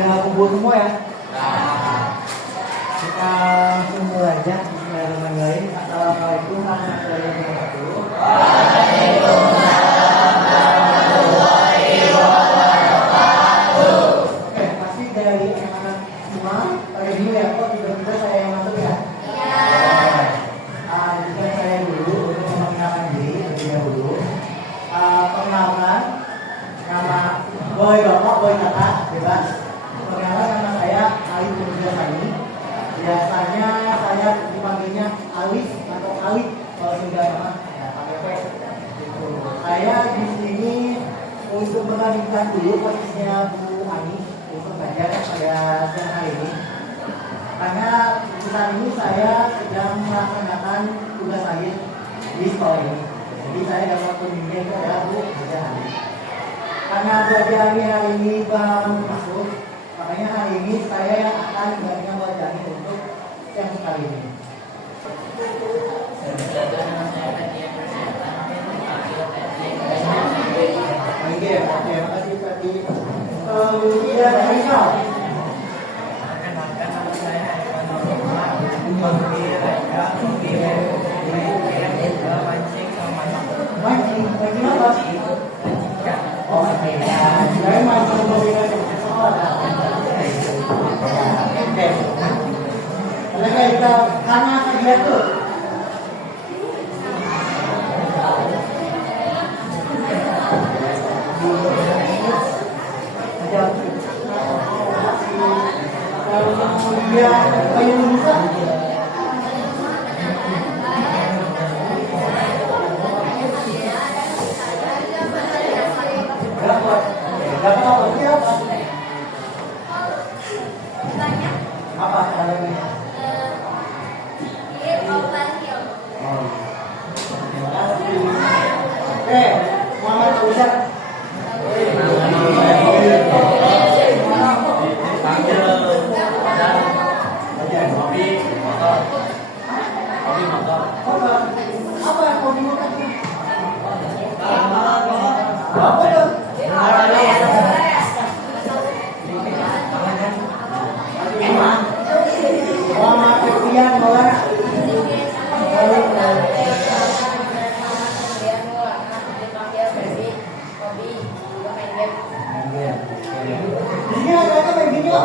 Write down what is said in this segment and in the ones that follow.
Udah kumpul semua ya? Kita langsung mulai aja. Bismillahirrahmanirrahim. Assalamualaikum warahmatullahi wabarakatuh. Oke, pasti dari anak-anak semua pakai dulu ya. Kok tiba-tiba saya yang masuk ya? Jadi saya dulu untuk mengenalkan diri terlebih dahulu. Perkenalkan nama boy bapak, boy kakak, bebas. Perkenalkan nama saya Alif Nurjasani. Biasanya saya dipanggilnya Alif atau Alif kalau sudah nama ya pakai P. Gitu. Saya di sini untuk mengajukan dulu posisinya Bu Ani untuk belajar pada siang hari ini. Karena saat ini saya sedang melaksanakan tugas akhir di sekolah ini. Jadi saya dapat pembimbing itu adalah Bu Ani. Karena belajar hari ini baru masuk, makanya hari ini saya yang akan memberikan belajar untuk yang kali ini. Oke, terima kasih tadi. Kemudian Rizal. Perkenalkan nama saya Iwan Nurullah, hobi reka, hobi mancing sama Mancing apa? Oh, saya mancing mobil Oke. Mereka kita karena dia tuh. Kemudian kayu bisa. Dapat apa sih apa? Apa caranya? Oke, Muhammad Fauzan. Apa hobi motor? Apa tuh? Muhammad Fitrian Maulana. Ini ada main video.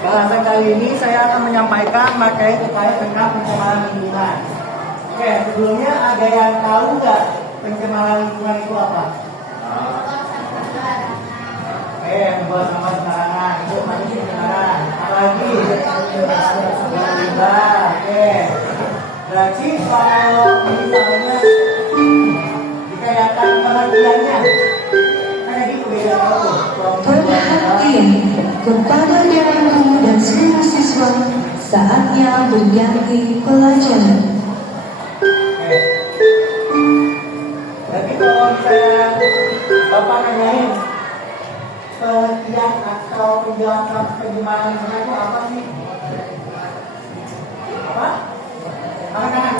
Bahasan kali ini saya akan menyampaikan materi terkait tentang pencemaran lingkungan. Oke, sebelumnya ada yang tahu nggak pencemaran lingkungan itu apa? Membuat sampah sembarangan itu masih pencemaran. Apalagi limbah. Oke. Berarti kalau misalnya dikayakan pengertiannya, kan gitu beda tuh. Perhatian kepada guru dan seluruh siswa, saatnya berganti pelajaran. Oke. Berarti kalau misalnya Bapak nanyain pengertian atau penjelasan pencemaran lingkungan itu apa sih? Apa? Tangan.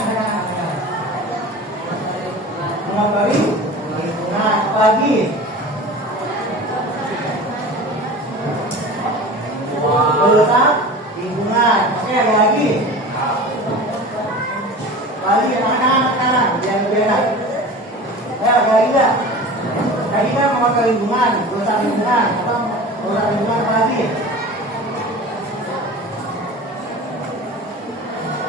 Mengotori lingkungan. Apalagi? Merusak lingkungan. Oke, ada lagi. Lagi tangan. Biar lebih enak. Ya, ada lagi nggak? Tadi kan mengotori lingkungan, merusak lingkungan. Apa merusak lingkungan apa lagi?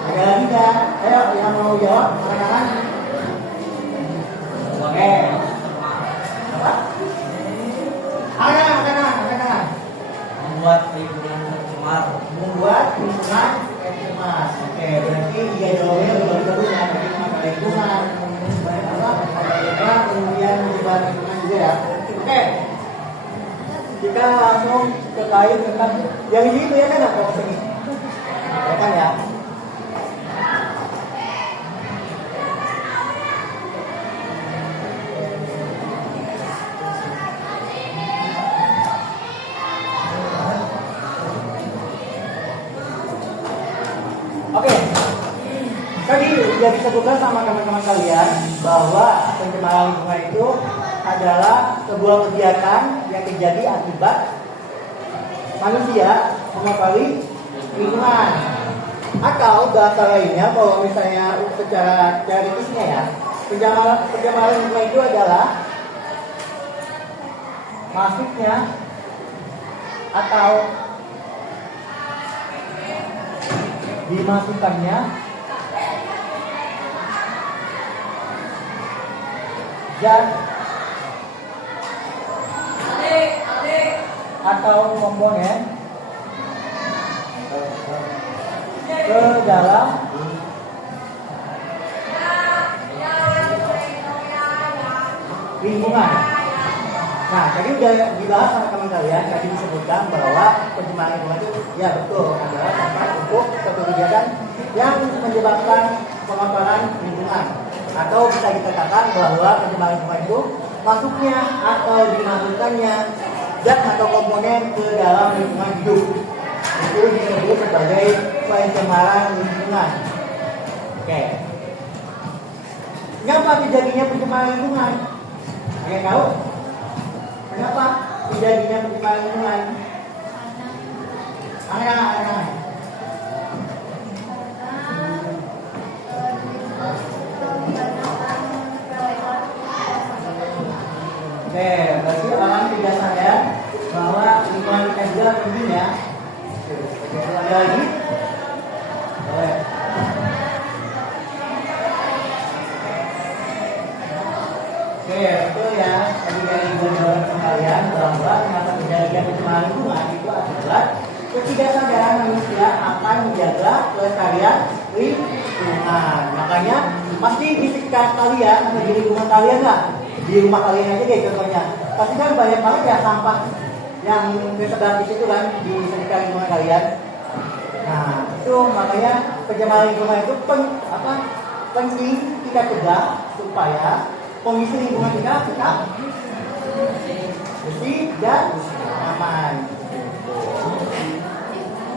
Ada lagi nggak? Ayo, yang mau jawab, tangan. Oke. Apa? Tangan. membuat lingkungan tercemar. Membuat lingkungan tercemar. Oke, berarti dia jawabnya betul-betul ya, mengenai lingkungan, kemudian menyebar lingkungan juga ya. Oke, kita langsung terkait tentang yang ini itu ya kan apa maksudnya? Ya kan ya. Oke, tadi sudah disebutkan sama teman-teman kalian bahwa pencemaran lingkungan itu adalah sebuah kegiatan yang terjadi akibat manusia mengakali lingkungan. Atau bahasa lainnya, kalau misalnya secara teoritisnya ya, pencemaran lingkungan itu adalah masuknya atau dimasukkannya zat atau komponen ke dalam lingkungan. Nah, tadi udah dibahas sama teman kalian, tadi disebutkan bahwa pencemaran lingkungan itu ya betul adalah tempat untuk suatu kegiatan yang menyebabkan pengotoran lingkungan, atau bisa kita katakan bahwa pencemaran lingkungan itu masuknya atau dimasukkannya zat atau komponen ke dalam lingkungan hidup. Itu disebut sebagai pencemaran lingkungan. Oke. Kenapa terjadinya pencemaran lingkungan? Ada yang tahu? Kenapa terjadinya pencemaran lingkungan? Anak-anak. Oke, berarti orang tidak sadar bahwa lingkungan kita juga penting ya. Ada lagi? Boleh. Oke, betul ya. Tadi dari jawaban kalian bahwa kenapa terjadinya pencemaran lingkungan itu adalah ketidaksadaran manusia akan menjaga kelestarian lingkungan. Makanya pasti di sekitar kalian atau di lingkungan kalian lah, di rumah kalian aja deh contohnya. Pasti kan banyak banget ya sampah yang tersebar di situ kan di sekitar lingkungan kalian. Nah, itu makanya pencemaran lingkungan itu penting kita cegah supaya kondisi lingkungan kita tetap bersih dan aman.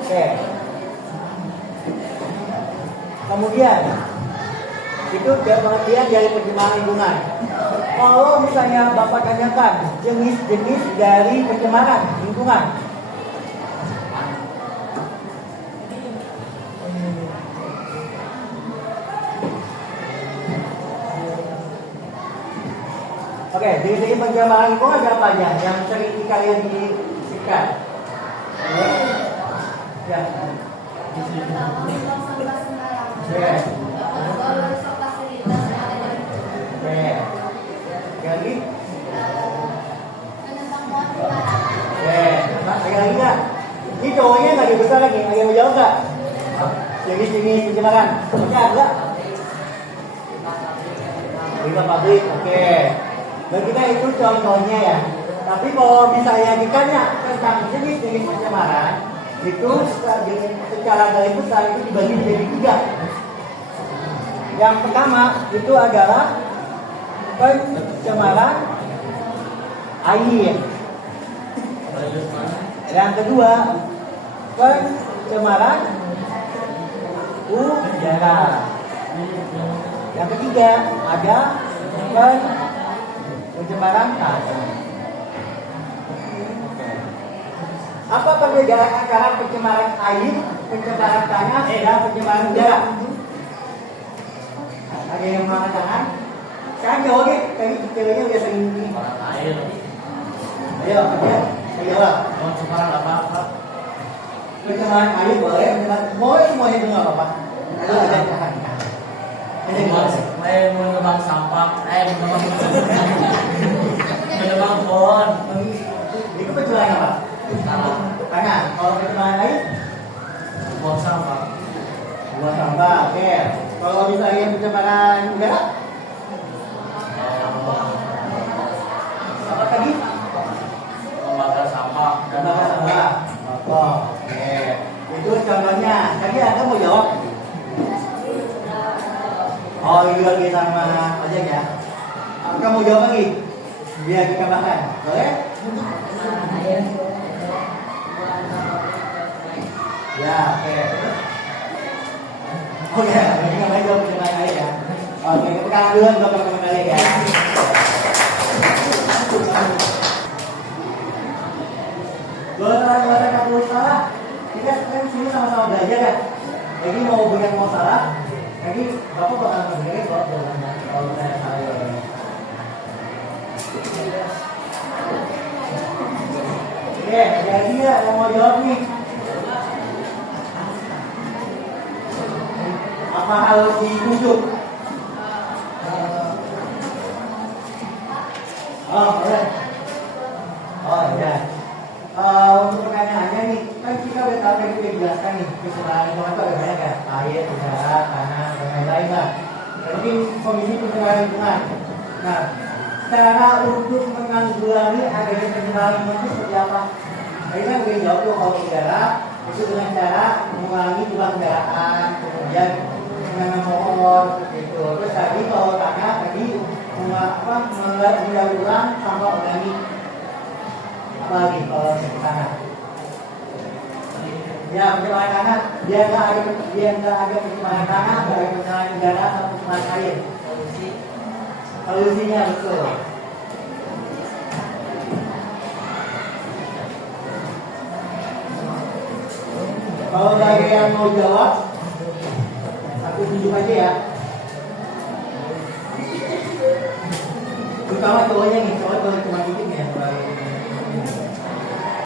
Oke. Kemudian itu pengertian dari pencemaran lingkungan. Kalau misalnya Bapak tanyakan jenis-jenis dari pencemaran lingkungan, oke, dari segi pencemaran lingkungan ada apa aja yang sering kalian disikat? Ya. Oke. Oke. Lagi? Oke. Lagi nggak? Ini cowoknya nggak dibesar lagi, ada yang mau jawab nggak? Jenis-jenis pencemaran, oke ada? Limbah pabrik, oke. Bagi kita itu contohnya ya. Tapi kalau misalnya ditanya tentang jenis-jenis pencemaran, itu secara garis besar itu dibagi menjadi 3. Yang pertama itu adalah pencemaran air. Yang kedua pencemaran udara. Yang ketiga ada pencemaran tanah. Apa perbedaan antara pencemaran air, pencemaran tanah, dan pencemaran udara? Ada yang mau tangan? Sekarang jawab deh, tadi ceweknya udah sering ini. Air. Ayo, saya jawab. Pencemaran apa? Pencemaran air boleh, boleh semuanya itu nggak apa-apa. Ada tahan. Menebang sampah, menebang pohon. Itu pencemaran apa? Tanah. Kalau pencemaran air? Buang sampah. Buang sampah, oke. Kalau misalnya pencemaran udara? Apa tadi? Membakar sampah. Membakar sampah. Oh, oke. Itu contohnya. Tadi Anda mau jawab? Oh, ini lagi sama ojek ya. Kamu mau jawab lagi? Biar kita makan. Boleh? Ya, oke. Oke, ini nggak jawab pencemaran air ya. Oke, kita kalah dulu untuk teman-teman kalian ya. Gak usah perlu salah. Kita kan sini sama-sama belajar ya. Jadi mau banyak mau salah. Jadi bapak bakal ngebenerin kok kalau saya salah ya. Oke, jadi ya yang mau jawab nih. Apa harus ditunjuk? Oh, boleh. Oh, ya. Untuk pertanyaannya nih, kan kita udah tahu tadi udah jelaskan nih, pencemaran lingkungan itu ada banyak ya, air, udara, tanah, dan lain-lain lah. Mungkin komisi pencemaran lingkungan. Nah, cara untuk menanggulangi adanya pencemaran lingkungan itu seperti apa? Tadi kan udah jawab tuh kalau udara itu dengan cara mengurangi jumlah kendaraan, kemudian menanam pohon, gitu. Terus tadi kalau tanah tadi mendaur ulang sampah organik. Apalagi kalau ke tanah. Ya, pencemaran tanah, dia nggak ada pencemaran tanah, nggak ada pencemaran udara atau pencemaran air. Solusinya betul. Kalau dari yang mau jawab, aku tunjuk aja ya. Terutama cowoknya nih, cowok boleh cuma dikit ya.